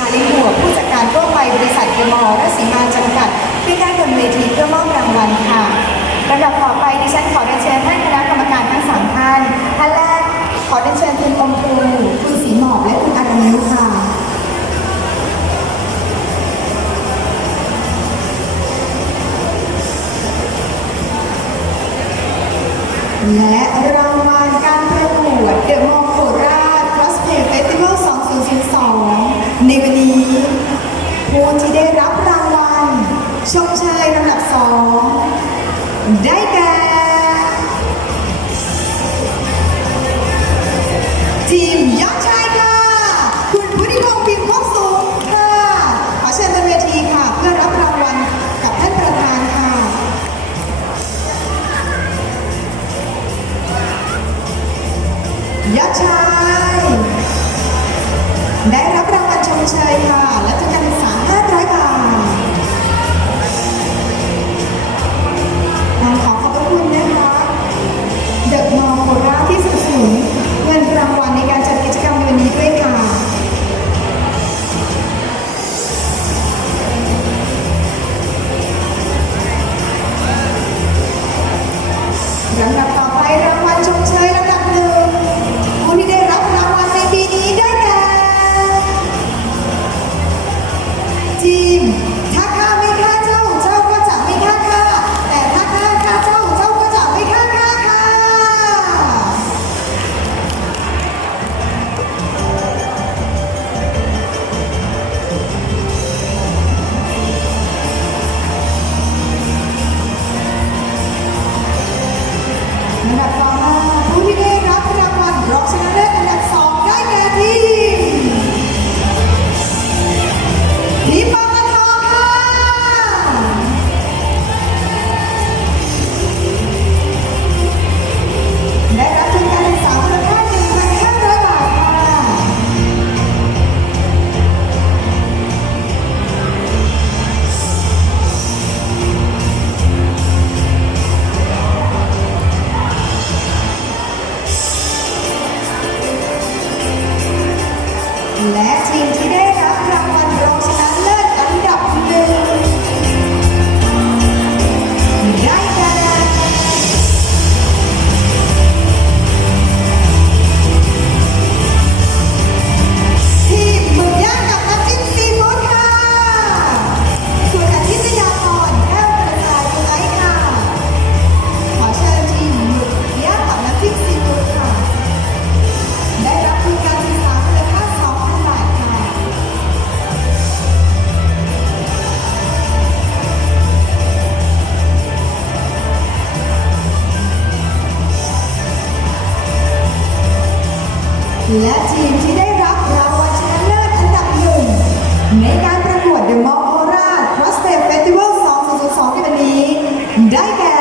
าลิหัวผู้จัดการทั่วไปบริษัทเกมอรสีมาจำกัด ที่ได้บนเวทีเพื่อมอบรางวัลค่ะลำดับต่อไปดิฉันขอเรียนเชิญท่านคณะกรรมการทั้งสามท่านท่านแรกขอเรียนเชิญคุณอมภูคุณสีหมอกและคุณอารามิวค่ะและรางวัลการประกวดเดอะมอลโคราช Cosplay Festival 2002 ในวันนี้ และทีมที่ได้รับรางวัลชนะเลิศอันดับหนึ่งในการประกวด The Mall โอราช Cross Step Festival 2022ในวันนี้ ได้แก่